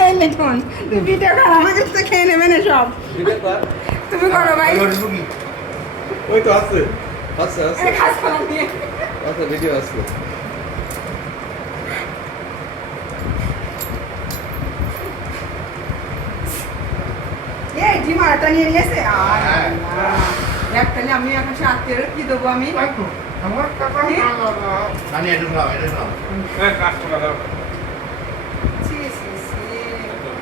এই লিটন ভিডিও কর আমাকে তো খেয়ে নেবে না সব তুমি করো ভাই ওই তো আছে আছে আছে করা আছে ভিডিও আছে এই ডিমা একটা নিয়ে নিয়েছে আর। একটা আমি এখন সে আত্মীয় কি দেবো আমি আমি এটা খাও এটা খাও ছি, ছি।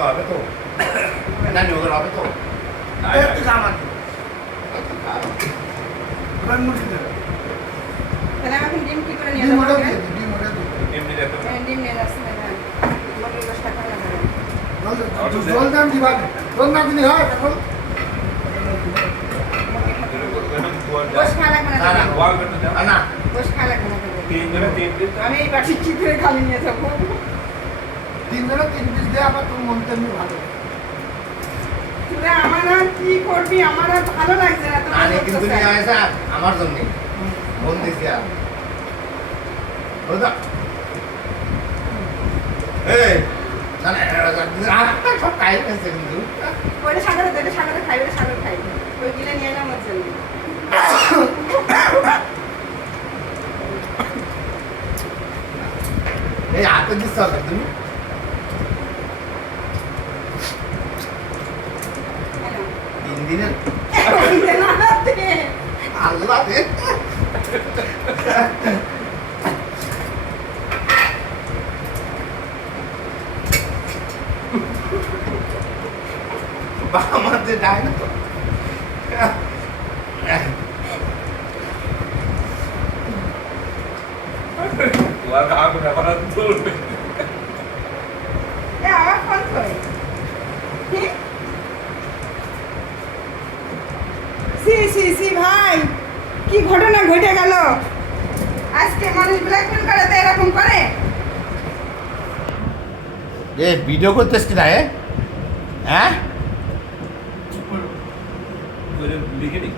হবে তো না নি ওগুলো হবে তো একটু সামান একটু খাও তাহলে আমি এখন ডিম কি করে নিয়ে ডিম যাব ওটা আমাকে? দিয়ে দিই, ডিম ওটা দিয়ে দিই। হ্যাঁ, ডিম নিয়ে যাচ্ছি না হ্যাঁ মোটর দশ টাকা লাগাবে জল- জল দাম দিবা জল না দিলে হয় এখন বস খাওয়া লাগবে না না, না। তোদের। না, না বস খাওয়া লাগবে না তোদের। আমি এই বাটি কি করে খালি নিয়ে যাব তিন পিস দিয়ে আবার তোর মন তেমনি ভালো। আমার আর কি করবি? আমার আর ভালো লাগছে না তোমার আনে কিন্তু করতে নিয়ে আসা আমার জন্য। মন দিছি আর। এই না না সব টাইম আছে কিন্তু। ওইটা সাগরে দে, সাগরে খাই ওইটা সাগরে খাই। ওই গিলে নিয়ে যাও জন্য। এই হাতে দিচ্ছ তুমি? তিন দিনের ওই যে না হাতে। আল্লাহ রে আমার যে ডায় না তো এ, আমার ফোন করে কি? সি ভাই। কি ঘটনা ঘটে গেল? আজকে মানুষ ব্ল্যাকমেল করে তো এরকম করে? এ ভিডিও করতেছ কি না? হ্যাঁ? লিখে দিই।